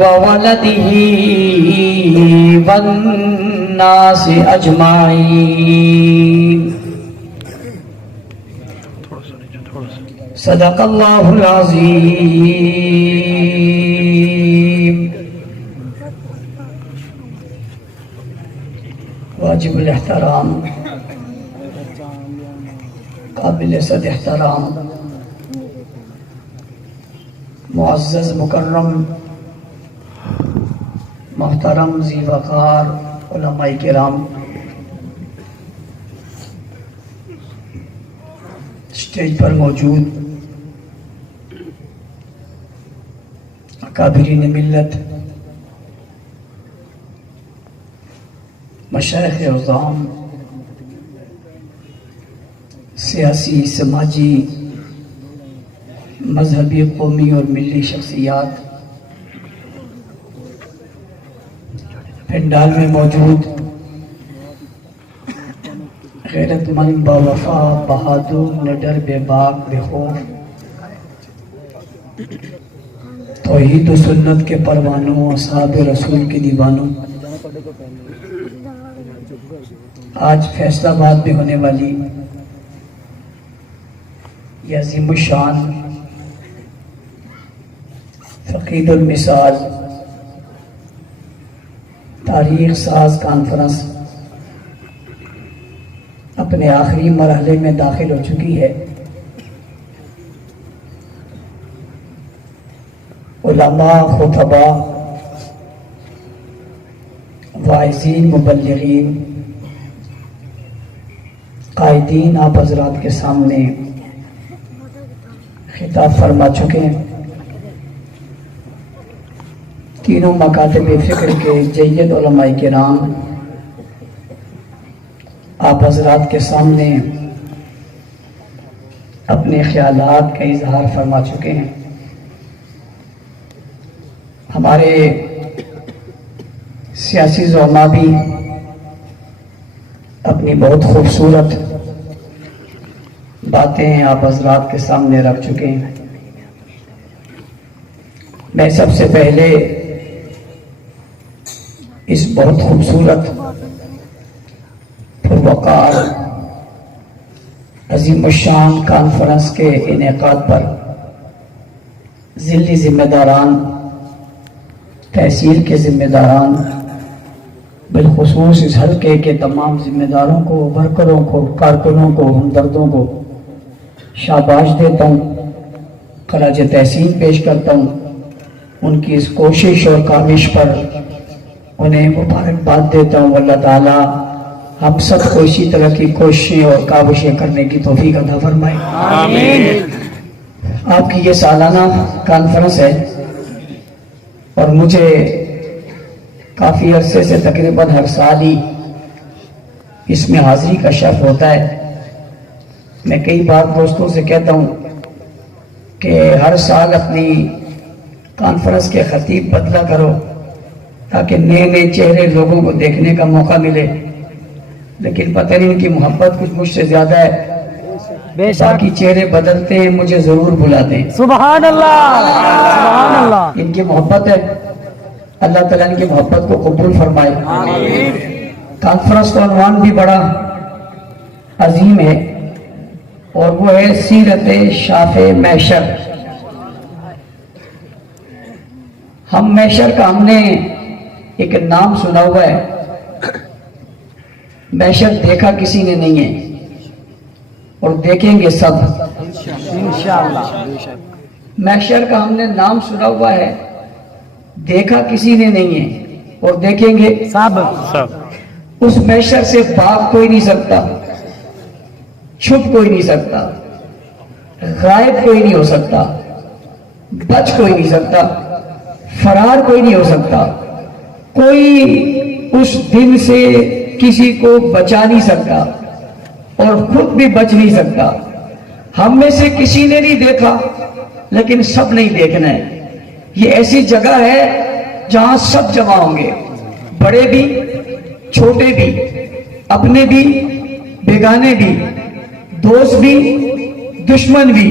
وولده والناس اجمعین صدق اللہ العظیم۔ واجب الاحترام، قابل صد احترام، معزز مکرم محترم ذی وقار علماء کرام، اسٹیج پر موجود اکابرین ملت، مشائخ عظام، سیاسی، سماجی، مذہبی، قومی اور ملی شخصیات، پنڈال میں موجود غیرت مند، باوفا، بہادر، نڈر، بے باک، بے خوف، توحید و سنت کے پروانوں، اصحاب رسول کے دیوانوں، آج فیصلہ آباد میں ہونے والی یہ عظیم الشان، فقید المثال، تاریخ ساز کانفرنس اپنے آخری مرحلے میں داخل ہو چکی ہے۔ علماء، خطباء، واعظین، مبلغین، قائدین آپ حضرات کے سامنے خطاب فرما چکے ہیں۔ تینوں مکاتب فکر کے جید علماء کرام آپ حضرات کے سامنے اپنے خیالات کا اظہار فرما چکے ہیں۔ ہمارے سیاسی زعماء بھی اپنی بہت خوبصورت باتیں آپ حضرات کے سامنے رکھ چکے ہیں۔ میں سب سے پہلے اس بہت خوبصورت پروقار عظیم الشان کانفرنس کے انعقاد پر ضلعی ذمہ داران، تحصیل کے ذمہ داران، بالخصوص اس حلقے کے تمام ذمہ داروں کو، ورکروں کو، کارکنوں کو، ہمدردوں کو شاباش دیتا ہوں، خراج تحسین پیش کرتا ہوں۔ ان کی اس کوشش اور کاوش پر انہیں مبارکباد دیتا ہوں۔ اللہ تعالیٰ ہم سب کو اسی طرح کی کوششیں اور کاوشیں کرنے کی توفیق عطا فرمائے۔ آمین۔ آپ کی یہ سالانہ کانفرنس ہے اور مجھے کافی عرصے سے تقریباً ہر سال ہی اس میں حاضری کا شرف ہوتا ہے۔ میں کئی بار دوستوں سے کہتا ہوں کہ ہر سال اپنی کانفرنس کے خطیب بدلا کرو تاکہ نئے نئے چہرے لوگوں کو دیکھنے کا موقع ملے، لیکن پتہ نہیں ان کی محبت کچھ مجھ سے زیادہ ہے، باقی چہرے بدلتے ہیں، مجھے ضرور بلاتے ہیں۔ سبحان اللہ، سبحان اللہ۔ ان کی محبت ہے، اللہ تعالیٰ ان کی محبت کو قبول فرمائے۔ کانفرنس کا عنوان بھی بڑا عظیم ہے اور وہ ہے سیرت شاف محشر۔ ہم محشر کا ہم نے ایک نام سنا ہوا ہے، محشر دیکھا کسی نے نہیں ہے اور دیکھیں گے سب انشاءاللہ۔ محشر کا ہم نے نام سنا ہوا ہے، دیکھا کسی نے نہیں ہے اور دیکھیں گے سب۔ اس محشر سے بھاگ کوئی نہیں سکتا، چھپ کوئی نہیں سکتا، غائب کوئی نہیں ہو سکتا، بچ کوئی نہیں سکتا، فرار کوئی نہیں ہو سکتا، کوئی اس دن سے کسی کو بچا نہیں سکتا اور خود بھی بچ نہیں سکتا۔ ہم میں سے کسی نے نہیں دیکھا لیکن سب نہیں دیکھنا ہے۔ یہ ایسی جگہ ہے جہاں سب جمع ہوں گے، بڑے بھی، چھوٹے بھی، اپنے بھی، بیگانے بھی، دوست بھی، دشمن بھی،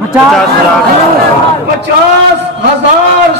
50,000। 50,000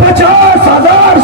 50,000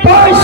5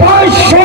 500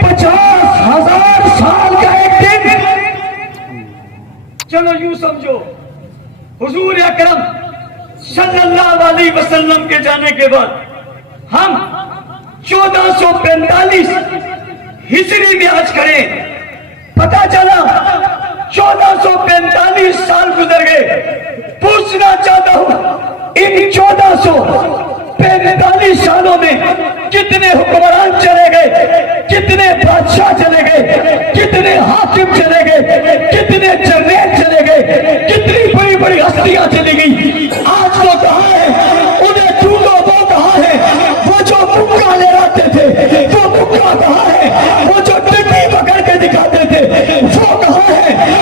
50,000 چلو یوں سمجھو حضور اکرم صلی اللہ علیہ وسلم کے جانے کے بعد ہم 1445 ہجری میں آج کھڑے. پتا چلا 1445 سال گزر گئے. پوچھنا چاہتا ہوں ان 1445 سالوں میں کتنے حکمران چلے گئے, کتنے بادشاہ چلے گئے, کتنے حاکم چلے گئے, کتنے جنرل چلے گئے, کتنی بڑی بڑی ہستیاں چلی گئی. آج وہ کہاں ہے؟ انہیں ڈھونڈو. وہ کہاں ہے؟ وہ جو مکہ لے آتے تھے وہ مکہ کہاں ہے؟ وہ جو ٹٹی پکڑ کے دکھاتے تھے وہ کہاں ہے؟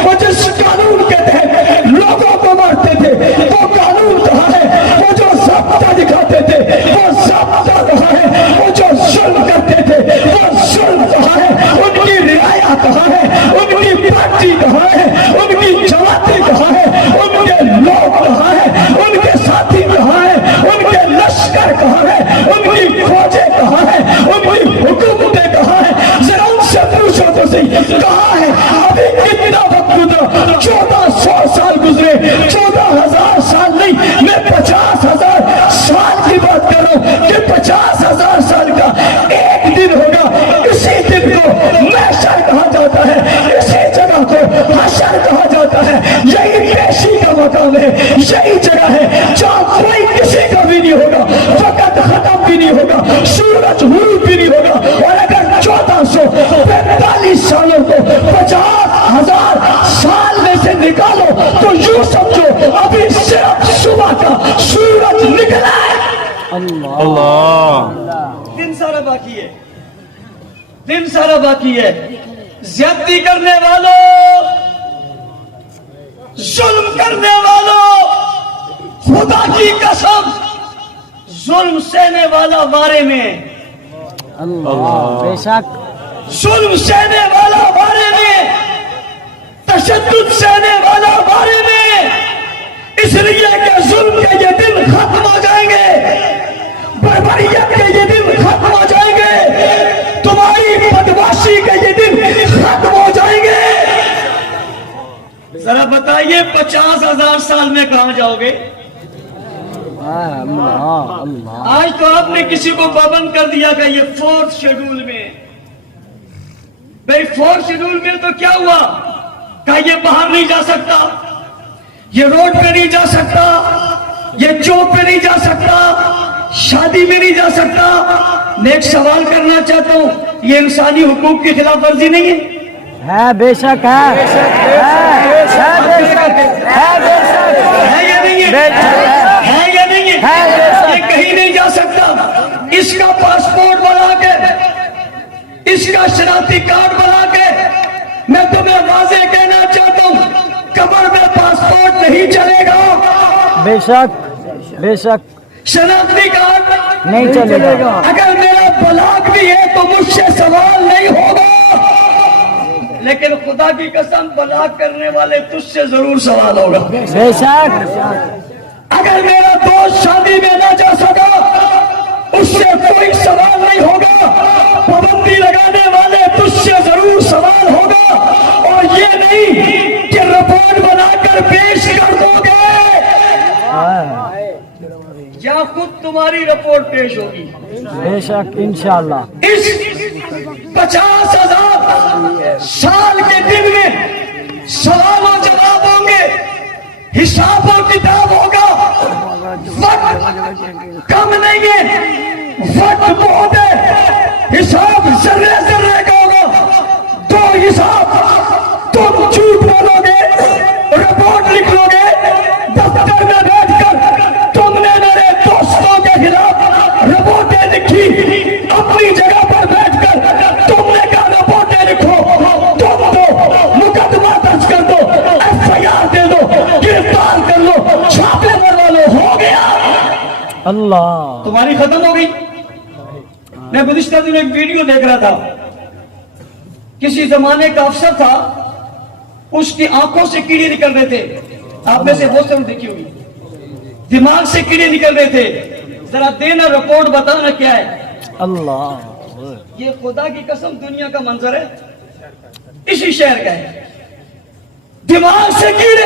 وہ جس قانون کے تحت لوگوں کو مارتے تھے وہ قانون کہاں ہے؟ وہ جو ضابطہ دکھاتے تھے وہ ضابطہ کہاں ہے؟ وہ جو ظلم کرتے تھے وہ ظلم کہاں ہے؟ ان کی رعایا کہاں ہے؟ ان کی پارٹی کہاں ہے؟ ان کی جماعتیں کہاں ہے؟ ان کے لوگ کہاں ہے؟ ان کے ساتھی کہاں ہے؟ ان کے لشکر کہاں ہے؟ ان کی فوجیں کہاں ہے؟ ان کی حکومتیں کہاں ہے؟ ذرا ان سے پوچھو تو صحیح کہاں ہے؟ ابھی کتنا وقت گزرا؟ 1400 سال گزرے. 14,000 سال نہیں, میں 50,000 سال کی بات کر رہا ہوں کہ 50,000 سال کا ایک دن ہوگا. اسی دن کو محشر کہا جاتا ہے, اسی جگہ کو حشر کہا جاتا ہے. یہی پیشی کا مقام ہے, یہی جگہ ہے جہاں کوئی کسی کا بھی نہیں ہوگا, وقت ختم بھی نہیں ہوگا, سورج غروب بھی نہیں ہوگا. اور اگر 1445 سالوں کو 50,000 سال میں سے نکالو تو یوں سمجھو ابھی صرف صبح کا سورج نکلا ہے. اللہ دن سارا باقی ہے, دن سارا باقی ہے. زیادتی کرنے والوں, ظلم کرنے والوں, خدا کی قسم ظلم سہنے والا بارے میں, بے شک ظلم سہنے والا بارے میں, تشدد سہنے والا بارے میں. اس لیے کہ ظلم کے یہ دن ختم ہو جائیں گے, بربریت کے یہ دن ختم ہو جائیں گے, تمہاری بدماشی کے یہ دن ختم ہو جائیں گے. ذرا بتائیے 50,000 سال میں کہاں جاؤ گے؟ آج تو آپ نے کسی کو پابند کر دیا کہ یہ 4th شیڈول میں. بھئی 4th شیڈول میں تو کیا ہوا کہ یہ باہر نہیں جا سکتا, یہ روڈ پہ نہیں جا سکتا, یہ چوک پہ نہیں جا سکتا, شادی میں نہیں جا سکتا. میں ایک سوال کرنا چاہتا ہوں, یہ انسانی حقوق کی خلاف ورزی نہیں ہے؟ بے شک ہے یا نہیں ہے؟ ہے یا نہیں ہے؟ یہ کہیں نہیں جا سکتا. اس کا پاسپورٹ بنا کے, اس کا شناختی کارڈ بنا کے میں تمہیں واضح کہنا چاہتا ہوں قبر میں پاسپورٹ نہیں چلے گا, بے شک شناختی کارڈ نہیں چلے گا. اگر میرا بلاغ بھی ہے تو مجھ سے سوال نہیں ہوگا, لیکن خدا کی قسم بلاغ کرنے والے تجھ سے ضرور سوال ہوگا. بے شک اگر میرا دوست شادی میں نہ جا سکا اس سے کوئی سوال نہیں ہوگا, پابندی لگانے والے تجھ سے ضرور سوال ہوگا. اور یہ نہیں کہ رپورٹ بنا کر پیش کر دو گے, یا خود تمہاری رپورٹ پیش ہوگی. بے شک انشاءاللہ. اس 50,000 سال کے دن میں سوال و جواب ہوں گے, حساب و کتاب ہوگا. وقت کم نہیں ہے, وقت بہت ہے. حساب ذرے ذرے کا ہوگا. تو حساب تم جھوٹ بولو گے, رپورٹ لکھ لو گے, دفتر میں بیٹھ کر تم نے میرے دوستوں کے خلاف رپورٹیں لکھی, اپنی جگہ پر بیٹھ کر تم نے کہا رپورٹیں لکھو, تم تو مقدمہ درج کر دو, FIR دے دو, گرفتار کر لو, چھاپے مروا لو, ہو گیا. اللہ تمہاری ختم ہو گئی. میں گزشتہ دن ایک ویڈیو دیکھ رہا تھا, کسی زمانے کا افسر تھا, اس کی آنکھوں سے کیڑے نکل رہے تھے. آپ میں سے بہت سے دیکھی ہوئی, دماغ سے کیڑے نکل رہے تھے. ذرا دینا رپورٹ بتانا کیا ہے. اللہ یہ خدا کی قسم دنیا کا منظر ہے, اسی شہر کا ہے. دماغ سے کیڑے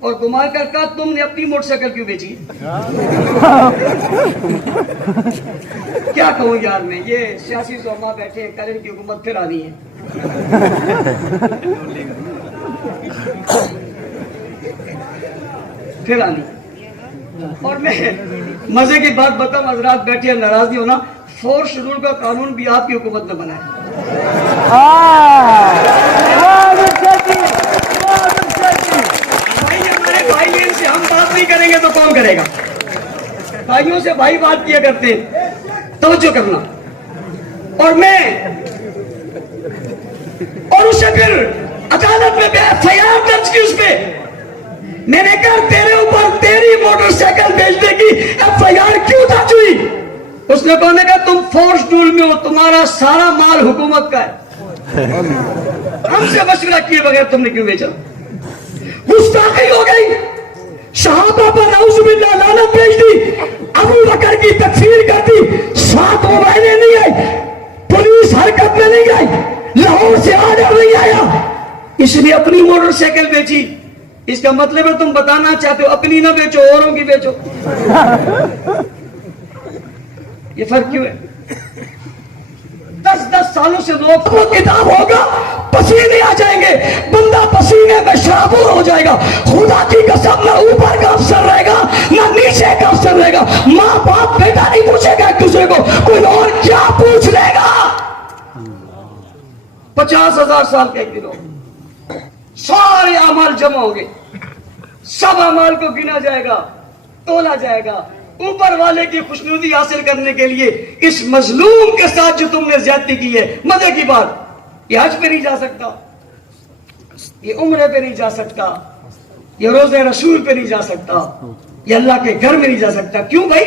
اور گھما کر کہا تم نے اپنی موٹر سائیکل کیوں بیچی؟ کیا کہوں یار میں، یہ سیاسی زعما بیٹھے ہیں، کل ان کی حکومت پھر آنی ہے. پھر آنی. اور میں مزے کی بات بتاؤں، حضرات بیٹھے ہیں ناراض نہیں ہونا، 4 شیڈول کا قانون بھی آپ کی حکومت نے بنایا. بھائی ہمارے بھائی ہیں، ان سے ہم بات نہیں کریں گے تو کون کرے گا؟ بھائیوں سے بھائی بات کیا کرتے ہیں، توجہ کرنا. اور میں اور اسے پھر عدالت میں FIR درج کی اس پہ. میں نے کہا تیرے اوپر تیری موٹر سائیکل بیچنے کی FIR کیوں درج ہوئی؟ اس نے کہا تم فورس ڈول میں ہو، تمہارا سارا مال حکومت کا ہے، ہم سے مشورہ کیے بغیر تم نے کیوں بیچا؟ گستاخی ہو گئی. صحابہ پر نعوذ باللہ لعنت بھیج دی، ابو بکر کی تکفیر کر دی. 7 مہینے نہیں آئی، پولیس حرکت میں نہیں گئی، لاہور سے آرڈر نہیں آیا، اس نے اپنی موٹر سائیکل بیچی. اس کا مطلب ہے تم بتانا چاہتے ہو اپنی نہ بیچو، اوروں کی بیچو. یہ فرق کیوں ہے؟ 10 سالوں سے لوگ کو کتاب ہوگا، پسینے آ جائیں گے، بندہ پسینے میں شرابور ہو جائے گا. خدا کی قسم نہ اوپر کا افسر رہے گا نہ نیچے کا افسر رہے گا. ماں باپ بیٹا نہیں پوچھے گا ایک دوسرے کو، کوئی اور کیا پوچھ لے گا؟ 50,000 سال کے ایک دن ہو، سارے اعمال جمع ہوں گے، سب اعمال کو گنا جائے گا، تولا جائے گا. اوپر والے کی خوشنودی حاصل کرنے کے لیے اس مظلوم کے ساتھ جو تم نے زیادتی کی ہے، مزے کی بات، یہ حج پہ نہیں جا سکتا، یہ عمرے پہ نہیں جا سکتا، یہ روزے رسول پہ نہیں جا سکتا، یہ اللہ کے گھر میں نہیں جا سکتا. کیوں بھائی؟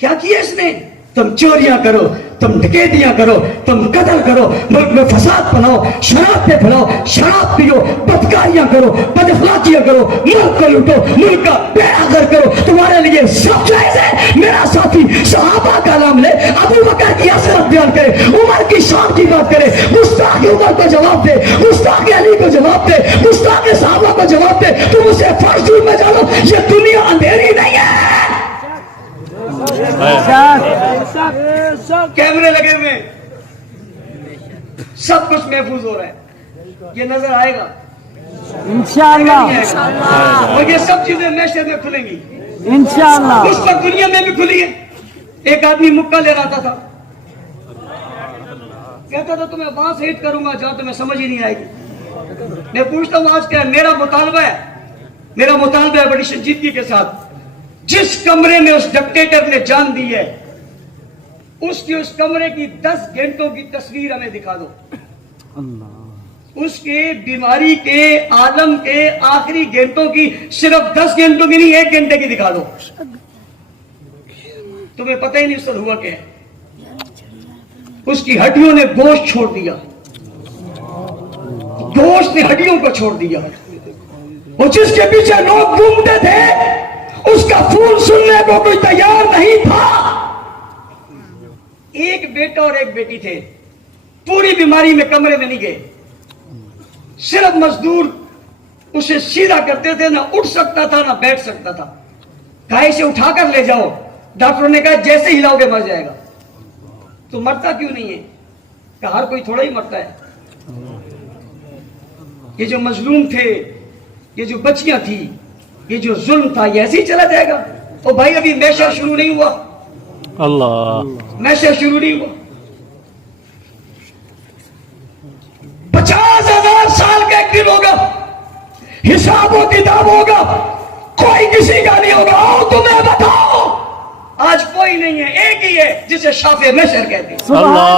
کیا کیا اس نے؟ تم چوریاں کرو، تم ڈکیتیاں کرو، تم قتل کرو، ملک میں فساد پھیلاؤ، شراب پہ پھیلاؤ، شراب پیو، بدکاریاں کرو، بد اخلاقیاں کرو، ملک کو لوٹو، ملک کا بیڑا غرق کرو. تمہارے لیے سب جائز ہے. میرا ساتھی صحابہ کا نام لے، ابو بکر کی حسرت بیان کرے، عمر کی شان کی بات کرے، گستاخ عمر کو جواب دے، گستاخ علی کو جواب دے، گستاخ صحابہ کو جواب دے. تم اسے فرض دور میں جانو، یہ دنیا اندھیری نہیں ہے. کیمرے لگے ہوئے، سب کچھ محفوظ ہو رہا ہے. یہ نظر آئے گا انشاءاللہ، اور یہ سب چیزیں میشر میں کھلیں گی انشاءاللہ. اس وقت دنیا میں بھی کھلی ہے. ایک آدمی مکہ لے رہا تھا، کہتا تھا تمہیں وہاں سے ہٹ کروں گا جہاں تمہیں سمجھ ہی نہیں آئے گی. میں پوچھتا ہوں آج کیا میرا مطالبہ ہے بڑی سنجیدگی کے ساتھ. جس کمرے میں اس ڈکٹیٹر نے جان دی ہے، اس کمرے کی 10 گھنٹوں کی تصویر ہمیں دکھا دو. اس کے بیماری کے عالم کے آخری گھنٹوں کی، صرف 10 گھنٹوں کی نہیں، 1 گھنٹے کی دکھا دو. تمہیں پتہ ہی نہیں اس وقت ہوا کیا ہے. اس کی ہڈیوں نے گوشت چھوڑ دیا، گوشت نے ہڈیوں کو چھوڑ دیا. اور جس کے پیچھے لوگ گھومتے تھے، اس کا فون سننے کو کوئی تیار نہیں تھا. ایک بیٹا اور ایک بیٹی تھے، پوری بیماری میں کمرے میں نہیں گئے. صرف مزدور اسے سیدھا کرتے تھے، نہ اٹھ سکتا تھا نہ بیٹھ سکتا تھا. کہا اسے اٹھا کر لے جاؤ. ڈاکٹروں نے کہا جیسے ہلاؤ گے مر جائے گا. تو مرتا کیوں نہیں ہے؟ کہ ہر کوئی تھوڑا ہی مرتا ہے. یہ جو مظلوم تھے، یہ جو بچیاں تھی، یہ جو ظلم تھا، یہ ایسے ہی چلا جائے گا. اور بھائی ابھی میشر شروع نہیں ہوا، اللہ میشر شروع نہیں ہوا. 50,000 سال کا ایک دن ہوگا، حساب و کتاب ہوگا، کوئی کسی کا نہیں ہوگا. آؤ تمہیں بتاؤ، آج کوئی نہیں ہے، ایک ہی ہے جسے شافع محشر کہتے ہیں. اللہ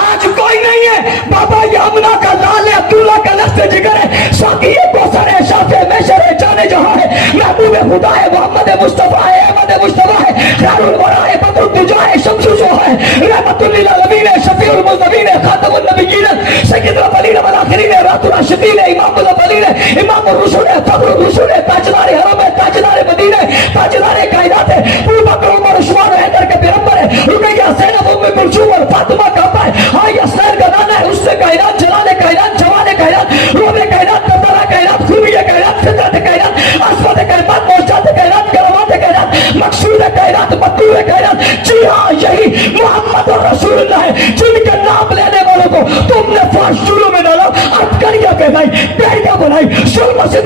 آج کوئی نہیں ہے. بابا یامنا کا لال ہے، عبداللہ کا لفظ جگر ہے، ساقی کوثر ہے، شافع محشر ہے، جانے جہاں ہے، محبوب خدا ہے، محمد مصطفیٰ ہے، احمد مصطفیٰ ہے، خیر الورا ہے، بدر الدجا ہے، شمس الضحیٰ ہے، رحمت للعالمین ہے، شفیع المذنبین ہے، خاتم النبیین ہے، سید الاولین والآخرین ہے، رات العاشقین ہے، امام الاولین ہے، امام الرسل ہے، فخر الرسل ہے، تاجدار حرم ہے، تاجدار مدینہ ہے، تاجدار کائنات ہے، ابو بکر عمر عثمان حیدر کے پیغمبر ہے، رقیہ زینب ام کلثوم اور فاطمہ کا ابا ہے. ہاں یہ اسرار کا نانا ہے، اس سے کائنات، جلال کائنات، جمال کائنات، روح کائنات، نظارہ کائنات، خوبی کائنات،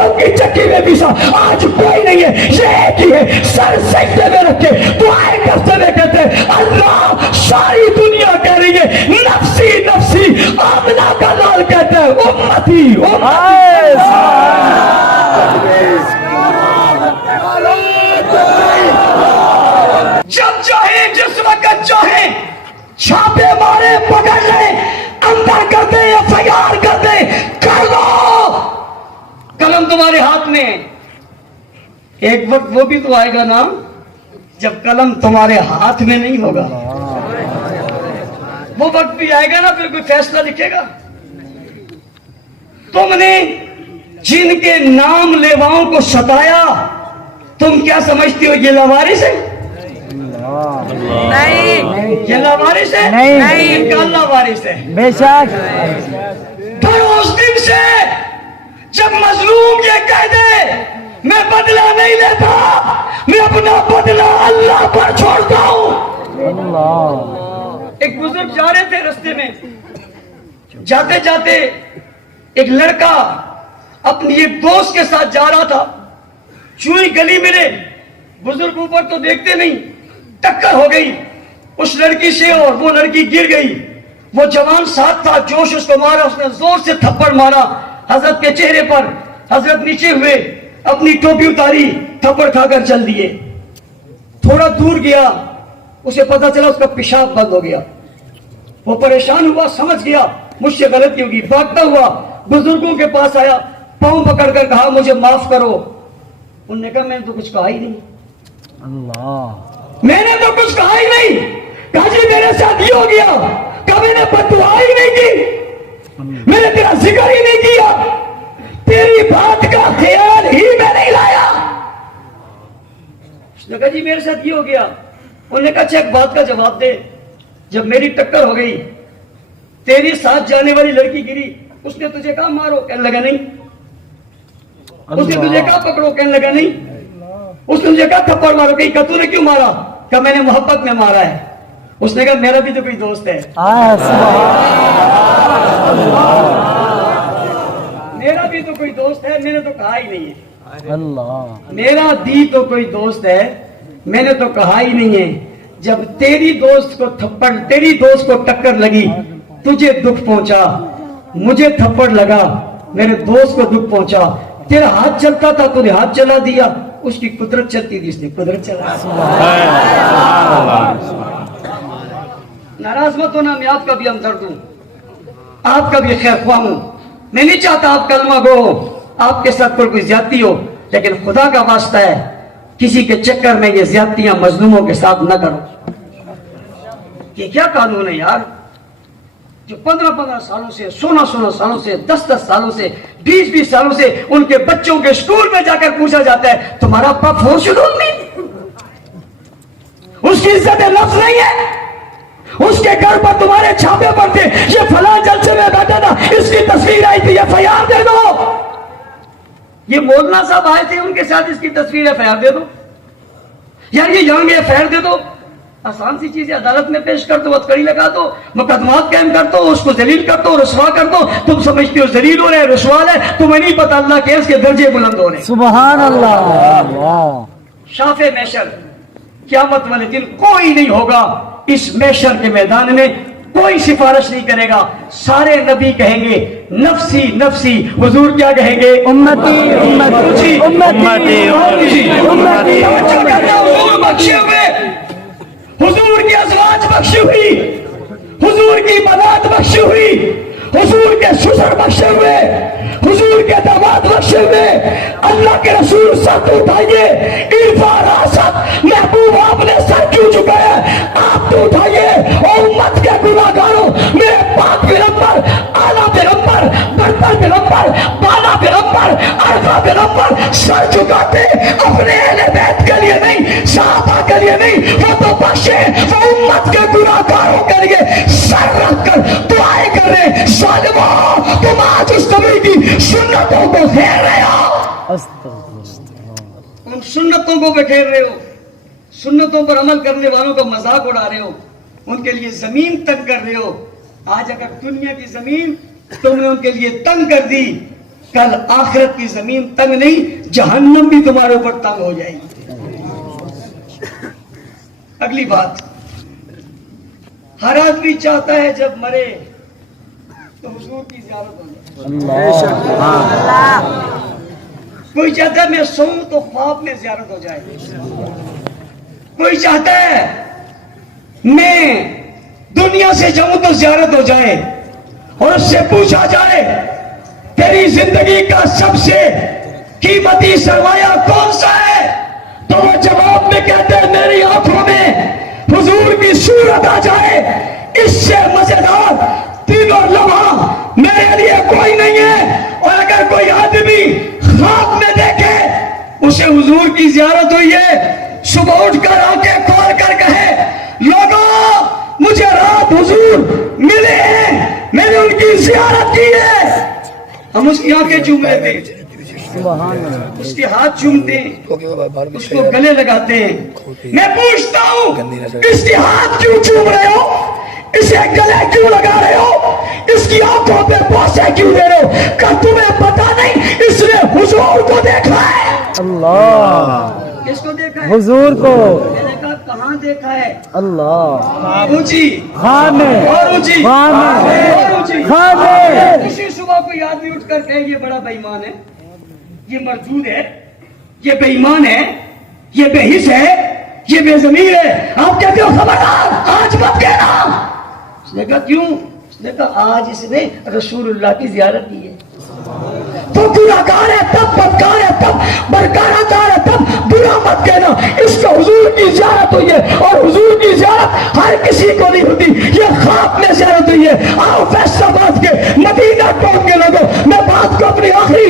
قلم کی چکی میں پیسا آج کوئی نہیں ہے، یہ ایک ہی ہے، سر سجدے میں رکھ کے دعائیں کرتے ہوئے کہتے ہیں اللہ، ساری دنیا کہہ رہی ہے نفسی نفسی، آمنہ کا لال کہتا ہے امتی جب چاہے جس وقت چاہے چھاپے مارے پکڑ لیں، اندر کر دیں یا FIR کر دیں، کر لو، قلم تمہارے ہاتھ میں۔ ایک وقت وہ بھی تو آئے گا نا جب قلم تمہارے ہاتھ میں نہیں ہوگا، وہ وقت بھی آئے گا نا، پھر کوئی فیصلہ لکھے گا۔ تم نے جن کے نام لیواؤں کو ستایا، تم کیا سمجھتی ہو یہ لاوارث ہے؟ نہیں، یہ لاوارث ہے؟ نہیں، ان کا اللہ وارث ہے۔ بے شک، پھر اس دن سے جب مظلوم یہ کہہ دے میں بدلہ نہیں لیتا، میں اپنا بدلہ اللہ پر چھوڑتا ہوں۔ اللہ، ایک بزرگ جا رہے تھے رستے میں، جاتے جاتے ایک لڑکا اپنی ایک دوست کے ساتھ جا رہا تھا، چوئی گلی ملے، بزرگ اوپر تو دیکھتے نہیں، ٹکر ہو گئی اس لڑکی سے اور وہ لڑکی گر گئی۔ وہ جوان ساتھ تھا، جوش اس کو مارا، اس نے زور سے تھپڑ مارا حضرت کے چہرے پر۔ حضرت نیچے ہوئے، اپنی ٹوپی اتاری، تھپڑ کھا کر چل دیے۔ تھوڑا دور گیا، اسے پتا چلا اس کا پیشاب بند ہو گیا۔ وہ پریشان ہوا، سمجھ گیا مجھ سے غلطی ہوگی، بھاگتا ہوا بزرگوں کے پاس آیا، پاؤں پکڑ کر کہا مجھے معاف کرو۔ انہوں نے کہا میں نے تو کچھ کہا ہی نہیں، اللہ، میں نے تو کچھ کہا ہی نہیں۔ کہا جی میرے ساتھ یہ ہو گیا، کہا میں نے بد دعا ہی نہیں کی، میں نے تیرا ذکر ہی نہیں کیا، تیری بات کا خیال ہی میں نہیں لایا۔ اس نے کہا جی میرے ساتھ یہ ہو گیا۔ انہوں نے کہا اچھا ایک بات کا جواب دے، جب میری ٹکر ہو گئی، تیری ساتھ جانے والی لڑکی گری، اس نے تجھے کہا مارو، کہنے لگا نہیں۔ اس نے تجھے کہا پکڑو، کہنے لگا نہیں۔ اس نے مجھے کہا تھپڑ مارو، کہا تو نے کیوں مارا؟ کہا میں نے محبت میں مارا ہے۔ اس نے کہا میرا بھی تو کوئی دوست ہے، میرا بھی تو کوئی دوست ہے، میں نے تو کہا ہی نہیں ہے۔ اللہ، میرا بھی تو کوئی دوست ہے، میں نے تو کہا ہی نہیں ہے۔ جب تیری دوست کو ٹکر لگی، تجھے دکھ پہنچا، مجھے تھپڑ لگا، میرے دوست کو دکھ پہنچا۔ تیرا ہاتھ چلتا تھا تو نے ہاتھ چلا دیا، اس کی قدرت چلتی تھی، اس نے قدرت چلا دی۔ ناراض مت ہونا، میں آپ کا بھی ہمدرد ہوں، آپ کا بھی خیر خواہ ہوں۔ میں نہیں چاہتا آپ کلمہ گو ہو، آپ کے ساتھ پر کوئی زیادتی ہو، لیکن خدا کا واسطہ ہے کسی کے چکر میں یہ زیادتیاں مظلوموں کے ساتھ نہ کرو۔ یہ کیا قانون ہے یار، جو 15 سالوں سے، 16 سالوں سے، 10 سالوں سے، 20 سالوں سے ان کے بچوں کے اسکول میں جا کر پوچھا جاتا ہے تمہارا باپ ہو شدود نہیں، اس کی عزت لفظ نہیں ہے، اس کے گھر پر تمہارے چھاپے پڑتے یہ فلاں جلسے میں بیٹھا تھا، اس کی تصویر آئی تھی، FIR دے دو۔ یہ مولانا صاحب آئے تھے، ان کے ساتھ اس کی تصویر FIR دے دو، یار یہ یہاں گے FIR دے دو۔ آسان سی چیز ہے، عدالت میں پیش کر دو، ہتھکڑی لگا دو، مقدمات قائم کر دو، اس کو ذلیل کر دو، رسوا کر دو۔ تم سمجھتے ہو ذلیل ہو رہے، رسوا ہے، تمہیں نہیں پتا اللہ کے اس کے درجے بلند ہو رہے۔ سبحان اللہ، شافع محشر، قیامت والے دن کوئی نہیں ہوگا اس محشر کے میدان میں، کوئی سفارش نہیں کرے گا، سارے نبی کہیں گے نفسی نفسی، حضور کیا کہیں گے؟ امتی امتی امتی امتی۔ حضور بخشے ہوئے، حضور کی ازواج بخشی ہوئی، حضور کی بنات بخشی ہوئی، حضور کے سسر بخشے ہوئے، حضور کے داماد بخشے ہوئے، اللہ کے رسول ساتھ اٹھائیے، عرفان آسد محبوب آپ نے سر کیوں چکایا، آپ تو اٹھائیے، اور امت کے گناہگاروں میرے پاک پیغمبر، اعلیٰ پیغمبر، برتر پیغمبر، بالا پیغمبر، عرفہ پیغمبر سر چکاتے اپنے اہل بیت کے لیے نہیں، صحابہ کے لیے نہیں، وہ تو بخشے، وہ امت کے گناہگاروں کے لیے سر رکھ کر دعائیں کر رہے۔ ظالموں، تم آج اس نبی کی سنتوں کو پھیر رہے ہو، ان سنتوں کو بکھیر رہے ہو، سنتوں پر عمل کرنے والوں کا مذاق اڑا رہے ہو، ان کے لیے زمین تنگ کر رہے ہو۔ آج اگر دنیا کی زمین تم نے ان کے لیے تنگ کر دی کل آخرت کی زمین تنگ نہیں، جہنم بھی تمہارے اوپر تنگ ہو جائے گی. اگلی بات، ہر آدمی چاہتا ہے جب مرے تو حضور کی زیارت ہو جائے. کوئی چاہتا ہے میں سوؤں تو خواب میں زیارت ہو جائے. کوئی چاہتا ہے میں دنیا سے جاؤں تو زیارت ہو جائے، اور اس سے پوچھا جائے تیری زندگی کا سب سے قیمتی سرمایہ کون سا ہے، تو وہ جواب میں کہتے ہیں میری آنکھوں میں حضور کی صورت آ جائے، اس سے مزیدار تینوں لمحہ میرے لیے کوئی نہیں ہے. اور اگر کوئی آدمی خواب میں دیکھے اسے حضور کی زیارت ہوئی ہے، صبح اٹھ کر آنکھیں کھول کر کہے لوگوں مجھے رات حضور ملے ہیں، میں نے ان کی زیارت کی ہے، ہم اس کی آنکھیں چوم لیتے ہیں، اس کے ہاتھ چومتے ہیں، اس کو گلے لگاتے ہیں. میں پوچھتا ہوں اس کے ہاتھ کیوں چوم رہے ہو، اسے گلے کیوں لگا رہے ہو، اس کی آنکھوں پہ بوسے کیوں دے رہے ہو؟ کہ تمہیں پتا نہیں اس نے حضور کو دیکھا ہے. اللہ، کس کو دیکھا ہے؟ حضور کو. میں نے کہا کہاں دیکھا ہے؟ اللہ، اونچی خان میں، اور اونچی خان میں، اور اونچی. خان میں. اسی صبح کوئی آدمی اٹھ کر کہے یہ بڑا بے ایمان ہے، یہ مردود ہے، یہ بے ایمان ہے، یہ بے حس ہے، یہ بے ضمیر ہے، آپ کہتے ہو خبردار آج مت کہنا. اس نے کہا کیوں؟ اس نے کہا آج اس نے رسول اللہ کی زیارت کی ہے. تو برا کار ہے تب، بدکار ہے تب، برکارہ کار ہے تب برا مت کہنا. اس کو حضور کی زیارت ہوئی ہے، اور حضور کی زیارت ہر کسی کو نہیں ہوتی، یہ خواب میں زیارت ہوئی ہے. آؤ فیصلہ بات کے مدینہ ٹاؤن کے لوگوں، میں بات کو اپنی آخری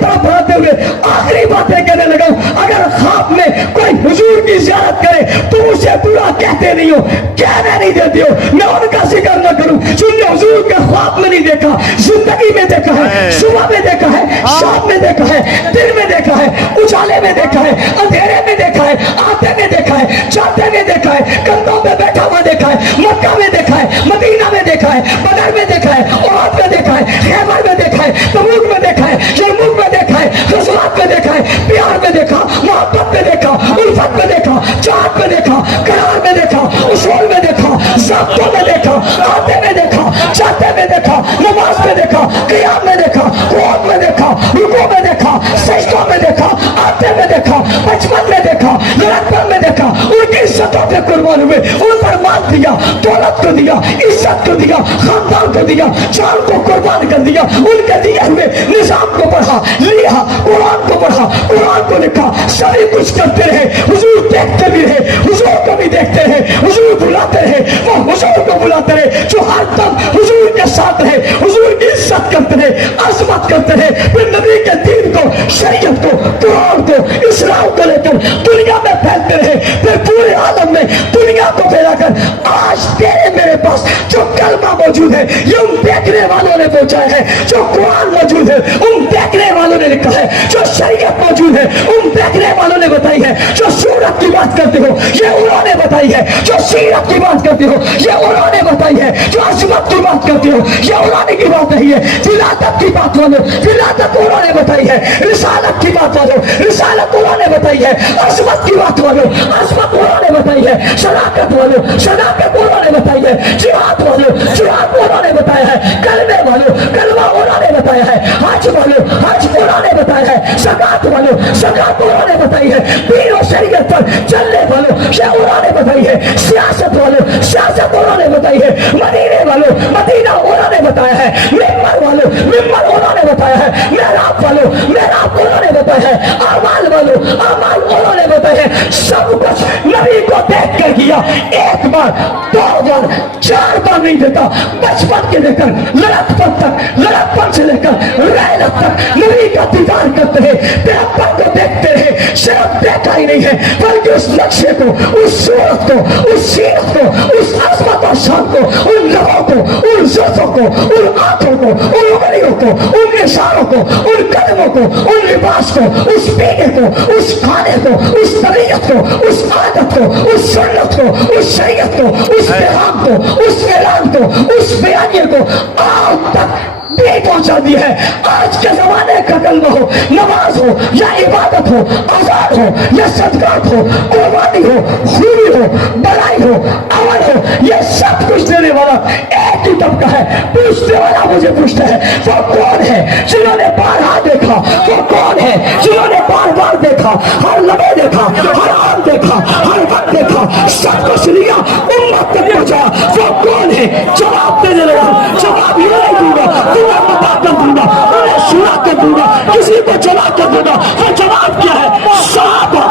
طرف بڑھاتے ہوئے آخری باتیں کہنے لگا ہوں. اگر خواب میں کوئی حضور کی زیارت کرے تم اسے برا کہتے نہیں ہو، کہنے نہیں دیتے ہو. میں ان کا ذکر نہ کروں جن نے حضور کے خواب میں نہیں دیکھا، زندگی میں دیکھا ہے، صبح میں دیکھا ہے، شام میں دیکھا ہے، دن میں دیکھا ہے، اجالے میں دیکھا ہے، اندھیرے میں دیکھا ہے، آتے میں دیکھا ہے، جاتے میں دیکھا ہے، کندھوں پہ بیٹھا ہوا دیکھا ہے، مکہ میں دیکھا ہے، مدینہ میں دیکھا ہے، بدر میں دیکھا ہے، احد میں دیکھا ہے، خیبر میں دیکھا ہے، تبوک میں دیکھا ہے، یرموک میں دیکھا ہے، غزوات میں دیکھا ہے، پیار میں دیکھا، محبت میں دیکھا، الفت میں دیکھا، چاہت میں دیکھا، قرار میں دیکھا، اصول میں دیکھا، ضابطوں میں دیکھا، آتے میں دیکھا، جاتے میں دیکھا، نماز میں دیکھا، قیام میں دیکھا، قوت میں دیکھا، رکوع میں دیکھا، سجدوں میں دیکھا، آتے میں دیکھا، بچپن میں دیکھا، لڑکپن میں دیکھا. ان کی عزتوں پہ قربان ہوئے، ان پر مال دیا، دولت کو دیا، عزت کو دیا، خاندان کو دیا، جان کو قربان کر دیا. ان کے دیے ہوئے نظام کو پڑھا، لیا، قرآن کو پڑھا، قرآن کو لکھا، سبھی کچھ کرتے رہے. حضور دیکھتے بھی رہے، حضور کو بھی دیکھتے رہے، حضور بلاتے رہے، وہ حضور کو بلاتے رہے جو ہر دم حضور کے ساتھ رہے، حضور کی عزت کرتے رہے، عظمت کرتے رہے. پھر نبی کے دین کو، شریعت کو، قرآن کو، اسلام کو لے کر دنیا میں پھیلتے رہے. پھر پورے عالم میں دنیا کو پھیلا کر آج تیرے میرے پاس جو کلمہ موجود ہے یہ ان دیکھنے والوں نے پہنچایا ہے، جو قرآن موجود ہے ان دیکھنے والوں نے لکھا ہے، جو شریعت موجود ہے ان دیکھنے والوں نے بتائی ہے. جو سورت کی بات کرتے ہو یہ انہوں نے بتائی ہے، جو سیرت کی بات کرتے ہو یہ انہوں نے بتائی ہے، جو عظمت کی بات کرتے ہو یہ انہوں نے کی بات نہیں ہے. ولادت کی بات والو ولادت انہوں نے بتائی ہے، رسالت کی بات والو رسالت انہوں نے بتائی ہے، عظمت کی بات والو عظمت انہوں نے بتائی ہے، صداقت والو صداقت انہوں نے بتائی ہے، جہاد والو جہاد انہوں نے بتایا ہے، کلمے والو کلمہ انہوں نے بتایا ہے، حج والو حج انہوں نے بتایا ہے، زکات والو زکات انہوں نے بتائی ہے، دین و شریعت پر چلنے والو یہ انہوں نے بتائی ہے، سیاست والو سیاست انہوں نے بتائی ہے، مدینے والو مدینہ انہوں نے بتایا ہے، ممبر والو ممبر انہوں نے بتایا ہے، محراب والو محراب انہوں نے بتایا ہے، اعمال والو اعمال انہوں نے بتایا ہے. سب کچھ نبی کو دیکھ کر کیا. ایک بار دو بار چار بار نہیں دیتا، بچپن کے لے کر لڑکپن تک، لڑکپن سے لے کر غیرت تک نبی کا دیدار کرتے رہے، پیغمبر کو دیکھتے رہے. صرف دیکھا ہی نہیں ہے بلکہ اس نقشے کو، اس صورت کو، اس سیرت کو، اس عظمت اور شان کو، ان لبوں کو، ان زلفوں کو، ان آنکھوں کو، ان انگلیوں کو، ان اشاروں کو، ان قدموں کو، ان لباس کو، اس پینے کو، اس کھانے کو، اس طبیعت کو، اس عادت کو، اس سنت کو، اس شریعت کو، اس پیغام کو، اس اعلان کو، اس بیانیے کو آج تک تکلیف پہنچا دی ہے. آج کے زمانے کا کلمہ ہو, نماز ہو یا عبادت ہو, آزاد ہو یا صدقات ہو, قربانی ہو, خوبی ہو, بڑائی ہو, عمل ہو, یہ سب کچھ دینے والا ایک ہی طبقہ ہے. پوچھنے والا مجھے پوچھتا ہے وہ کون ہے جنہوں نے بارہا دیکھا, وہ کون ہے جنہوں نے بار بار دیکھا, ہر لمحے دیکھا, ہر آن دیکھا, ہر وقت دیکھا, سب کچھ لیا, امت تک پہنچا. وہ کون ہے؟ جواب دینے لگا. جواب یہ نہیں دوں گا, تمہیں بتا کر دوں گا, انہیں سنا کر دوں گا, کسی کو جلا کر دوں گا. وہ جواب کیا ہے؟ صحابہ.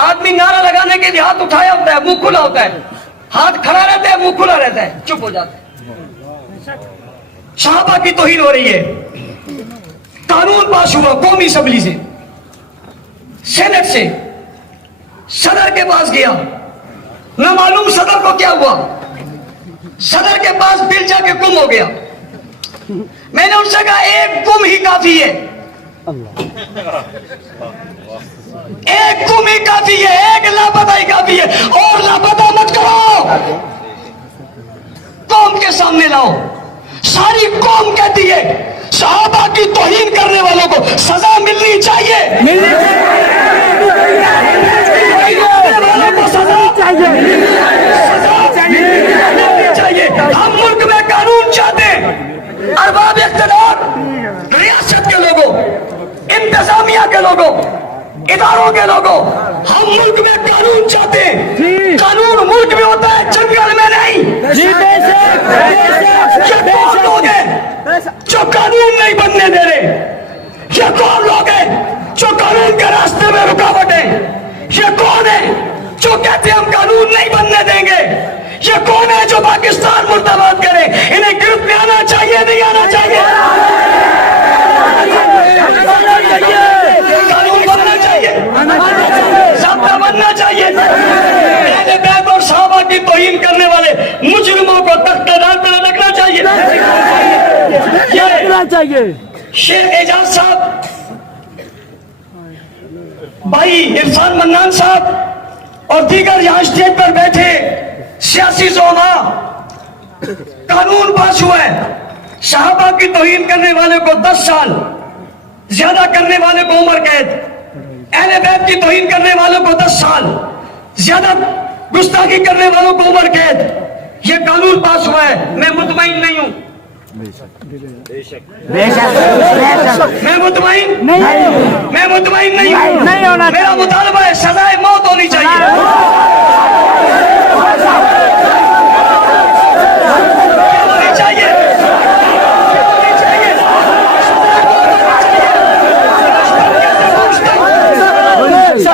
آدمی نعرہ لگانے کے لیے ہاتھ اٹھایا ہوتا ہے, منہ کھلا ہوتا ہے, ہاتھ کھڑا رہتا ہے, منہ کھلا رہتا ہے, چپ ہو جاتا ہے. صحابہ کی توہین ہو رہی ہے. قانون پاس ہوا قومی اسمبلی سے, سینٹ سے, صدر کے پاس گیا, نہ معلوم صدر کو کیا ہوا, صدر کے پاس بل جا کے گم ہو گیا. میں نے ان سے کہا ایک گم ہی کافی ہے, ایک گم ہی کافی ہے, ایک لاپتہ ہی کافی ہے, اور لاپتہ مت کرو, قوم کے سامنے لاؤ. ساری قوم کہتی ہے صحابہ کی توہین کرنے والوں کو سزا ملنی چاہیے, چاہیے. ہم ملک میں قانون چاہتے ہیں, ارباب اقتدار, ریاست کے لوگوں, انتظامیہ کے لوگوں, اداروں کے لوگوں, ہم ملک میں قانون چاہتے ہیں. قانون ملک میں ہوتا ہے, جنگل میں نہیں. یہ کون لوگ ہیں جو قانون نہیں بننے دے رہے؟ یہ کون لوگ ہیں جو قانون کے راستے میں رکاوٹ ہیں؟ یہ کون ہے جو کہتے ہیں ہم قانون نہیں بننے دیں گے؟ یہ کون ہے جو پاکستان مرتباد کرے؟ انہیں گرفت میں آنا چاہیے, نہیں آنا چاہیے؟ قانون بننا چاہیے, ضابطہ بننا چاہیے. اہل بیت اور صحابہ کی توہین کرنے والے مجرموں کو تخت دار پہ رکھنا چاہیے. شیخ اعجاز صاحب, بھائی عرفان منان صاحب اور دیگر یہاں اسٹیج پر بیٹھے سیاسی زعماء, قانون پاس ہوا ہے, صحابہ کی توہین کرنے والے کو 10 سال, زیادہ کرنے والے کو عمر قید, اہل بیت کی توہین کرنے والوں کو 10 سال, زیادہ گستاخی کرنے والوں کو عمر قید. یہ قانون پاس ہوا ہے. میں مطمئن نہیں ہوں, میں مطمئن نہیں ہوں. میرا مطالبہ ہے سزائے موت ہونی چاہیے. ہونی چاہیے.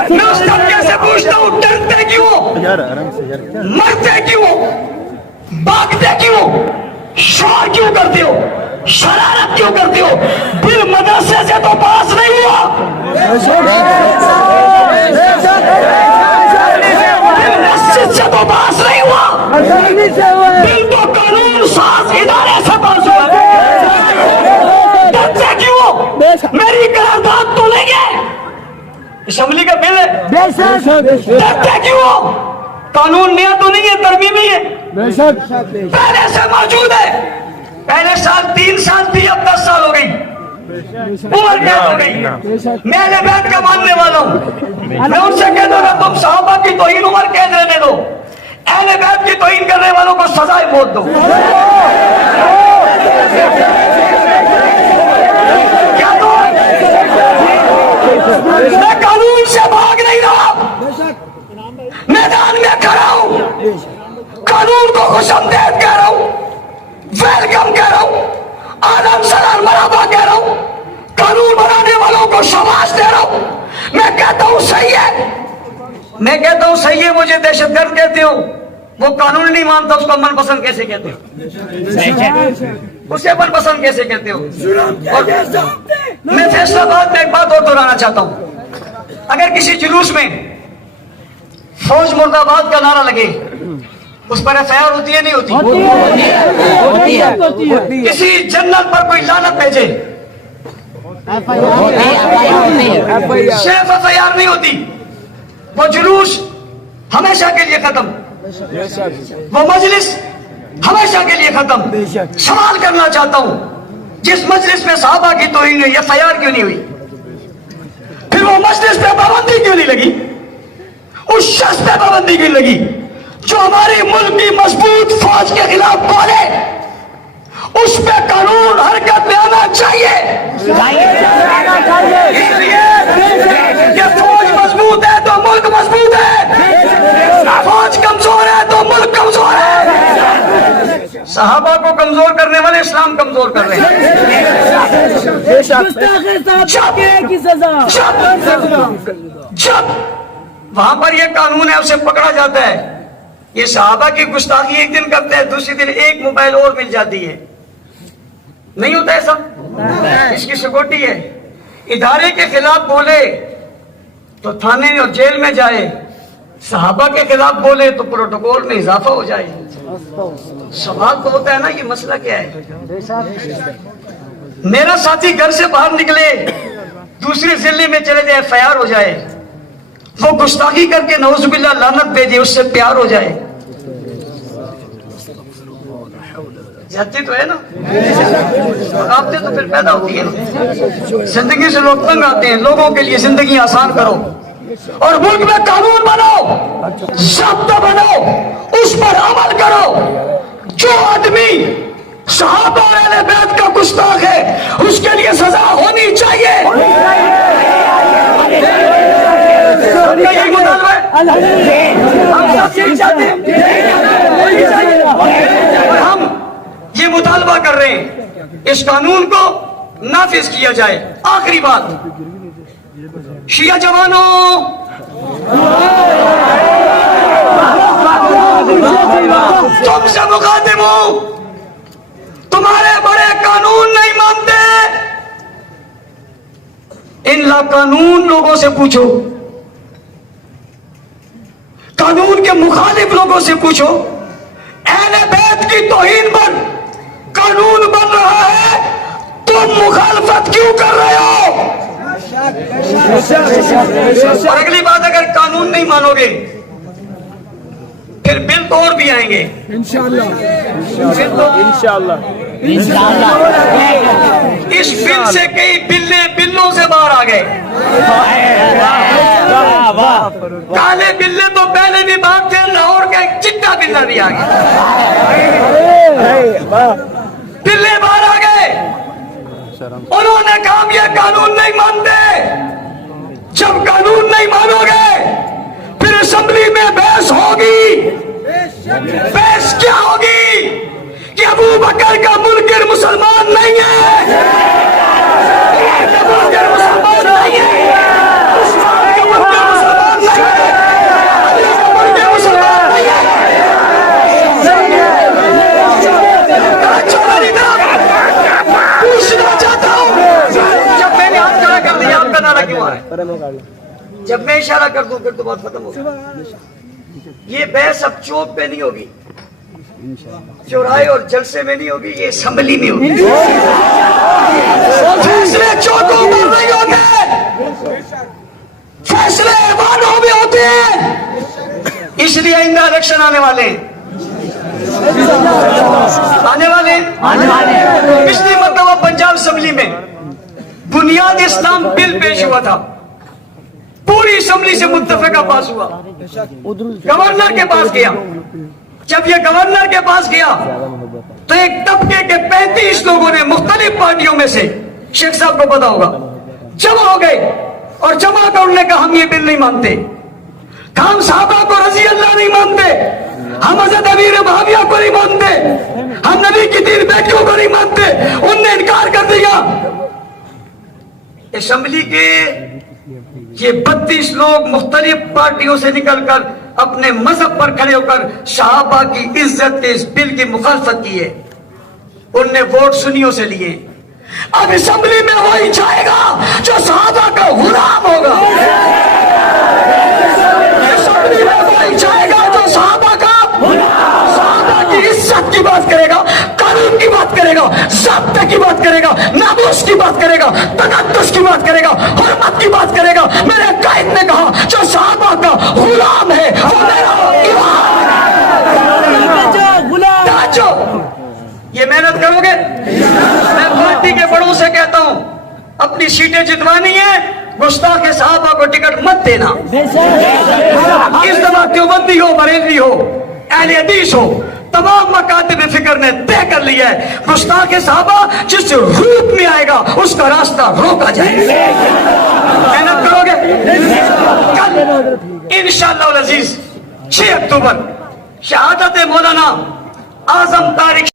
میں اس طبقے سے پوچھتا ہوں, ڈرتے کیوں, مرتے کیوں, بھاگتے کیوں, شور کیوں کرتے ہو, شرارت کیوں کرتے ہو؟ دل مدرسے سے تو پاس نہیں ہوا, دل مسجد سے تو پاس نہیں ہوا, دل تو قانون ساز ادارے سے پاس ہوا. ڈرتے کیوں؟ میری قرارداد تو نہیں ہے, اسمبلی کا بل ہے. ڈرتے کیوں؟ قانون نیا تو نہیں ہے, ترمیمی ہے, پہلے سے موجود ہے. پہلے سال 3 سال تھی, اب 10 سال ہو گئی, عمر قید ہو گئی. میں اہل بیت کا ماننے والا ہوں, میں ان سے کہتا ہوں تم صحابہ کی توہین عمر قید رہنے دو, اہل بیت کی توہین کرنے والوں کو سزائے موت دو. کیا دو؟ میں قانون سے بھاگ نہیں رہا، میدان میں کھڑا ہوں، قانون کو خوش آمدید کہہ رہا ہوں، ویلکم کہہ رہا ہوں، آدم سلام مرحبا کہہ رہا ہوں، قانون بنانے والوں کو شاباش دے رہا ہوں۔ میں کہتا ہوں صحیح ہے، میں کہتا ہوں صحیح ہے، مجھے دہشت گرد کہتے ہو، وہ قانون نہیں مانتا، اس کو من پسند کیسے کہتے ہو؟ اسے من پسند کیسے کہتے ہو؟ اور میں فیصلہ باد میں ایک بات اور دہرانا چاہتا ہوں، اگر کسی جلوس میں فوج مرد آباد کا نعرہ لگے، اس پر FIR ہوتی ہے نہیں ہوتی؟ کسی جنرل پر کوئی لعنت بھیجے، صرف FIR نہیں ہوتی، وہ جلوس ہمیشہ کے لیے ختم، وہ مجلس ہمیشہ کے لیے ختم۔ سوال کرنا چاہتا ہوں، جس مجلس میں صحابہ کی توہین ہوئی، FIR کیوں نہیں ہوئی؟ پھر وہ مجلس پہ پابندی کیوں نہیں لگی؟ اس شخص پہ پابندی کیوں لگی جو ہماری ملک کی مضبوط فوج کے خلاف بولے؟ اس پہ قانون حرکت میں آنا چاہیے، اس لیے کہ فوج مضبوط ہے تو ملک مضبوط ہے، فوج کمزور ہے تو ملک کمزور ہے۔ صحابہ کو کمزور کرنے والے اسلام کمزور کر رہے ہیں۔ جب وہاں پر یہ قانون ہے اسے پکڑا جاتا ہے، یہ صحابہ کی گستاخی ایک دن کرتے ہیں، دوسری دن ایک موبائل اور مل جاتی ہے، نہیں ہوتا ایسا؟ اس کی سیکورٹی ہے، ادارے کے خلاف بولے تو تھانے اور جیل میں جائے، صحابہ کے خلاف بولے تو پروٹوکول میں اضافہ ہو جائے۔ سوال تو ہوتا ہے نا، یہ مسئلہ کیا ہے؟ میرا ساتھی گھر سے باہر نکلے، دوسرے ضلع میں چلے جائے، FIR ہو جائے، وہ گستاخی کر کے نعوذ باللہ لعنت بھیجے، اس سے پیار ہو جائے، جاتی تو ہے نا؟ رابطے تو پھر پیدا ہوتی ہے، زندگی سے لوگ تنگ آتے ہیں، لوگوں کے لیے زندگی آسان کرو اور ملک میں قانون بناؤ، ضابطہ بناؤ، اس پر عمل کرو۔ جو آدمی صحابہ اور اہل بیت کا گستاخ ہے اس کے لیے سزا ہونی چاہیے۔ یہی مطالبہ ہے، ہم سب یہی چاہتے ہیں، اور ہم یہ مطالبہ کر رہے ہیں اس قانون کو نافذ کیا جائے۔ آخری بات، شیعہ جوانوں، تم سے مخاطب ہوں، تمہارے بڑے قانون نہیں مانتے، ان لاقانون لوگوں سے پوچھو، قانون کے مخالف لوگوں سے پوچھو، اہل بیت کی توہین پر قانون بن رہا ہے، تم مخالفت کیوں کر رہے ہو؟ اور اگلی بات، اگر قانون نہیں مانو گے پھر بل تو اور بھی آئیں گے انشاءاللہ۔ اس بل سے کئی بلوں سے باہر آ گئے، کالے بلے تو پہلے بھی باہر تھے، لاہور کا ایک چٹا بلہ بھی آ گیا، بلے باہر آ گئے۔ انہوں نے کہا یہ قانون نہیں مانتے، جب قانون نہیں مانو گے پھر اسمبلی میں بحث ہوگی۔ بحث کیا ہوگی کہ ابو بکر کا منکر مسلمان نہیں ہے، منکر مسلمان نہیں ہے، عثمان کا منکر مسلمان نہیں ہے، علی کا منکر مسلمان نہیں ہے۔ پوچھنا چاہتا ہوں، جب میں نے ہاتھ کھڑا کر دیا آپ کا نعرہ کیوں آ رہا ہے؟ جب میں اشارہ کر دوں پھر تو بات ختم ہوگی۔ یہ بحث اب چوک پہ نہیں ہوگی، چوراہے اور جلسے میں نہیں ہوگی، یہ اسمبلی میں ہوگی۔ فیصلے چوکوں پر نہیں ہوتے، فیصلے ایوانوں میں ہوتے ہیں۔ اس لیے آئندہ الیکشن آنے والے ہیں، آنے والے ہیں۔ پچھلی مرتبہ پنجاب اسمبلی میں بنیاد اسلام بل پیش ہوا تھا، پوری اسمبلی سے متفقہ پاس ہوا، گورنر کے پاس گیا۔ جب یہ گورنر کے پاس گیا تو ایک طبقے کے 35 لوگوں نے مختلف پارٹیوں میں سے، شیخ صاحب کو پتا ہوگا، جمع ہو گئے اور جمع توڑنے کا ہم یہ بل نہیں مانتے. ہم صحابہ کو رضی اللہ نہیں مانتے, ہم حضرت امیر معاویہ کو نہیں مانتے, ہم نبی کی 3 بیٹیوں کو نہیں مانتے. ان نے انکار کر دیا. اسمبلی کے یہ 32 لوگ مختلف پارٹیوں سے نکل کر اپنے مذہب پر کھڑے ہو کر صحابہ کی عزت کے اس بل کی مخالفت کی ہے. ان نے ووٹ سنیوں سے لیے. اب اسمبلی میں وہی جائے گا جو صحابہ کا غلام ہوگا. اسمبلی میں وہی جائے گا جو صحابہ کی عزت کی بات کرے گا, قانون کی بات کرے گا, ضابطے کی بات کرے گا, ناموس کی بات کرے گا, تقدس کی بات کرے گا, حرمت کی بات کرے گا. میرے قائد نے کہا جو صحابہ کا غلام ہے وہ میرا امام. یہ محنت کرو گے. میں پارٹی کے بڑوں سے کہتا ہوں اپنی سیٹیں جتوانی ہیں, گستاخ صحابہ کو ٹکٹ مت دینا. اس دفعہ دیوبندی ہو, بریلوی ہو, اہل حدیث ہو, تمام مکاتب فکر نے طے کر لیا ہے گستاخ صحابہ جس روپ میں آئے گا اس کا راستہ روکا جائے گا. محنت کرو گے. کل انشاءاللہ العزیز 6 اکتوبر شہادت مولانا اعظم طارق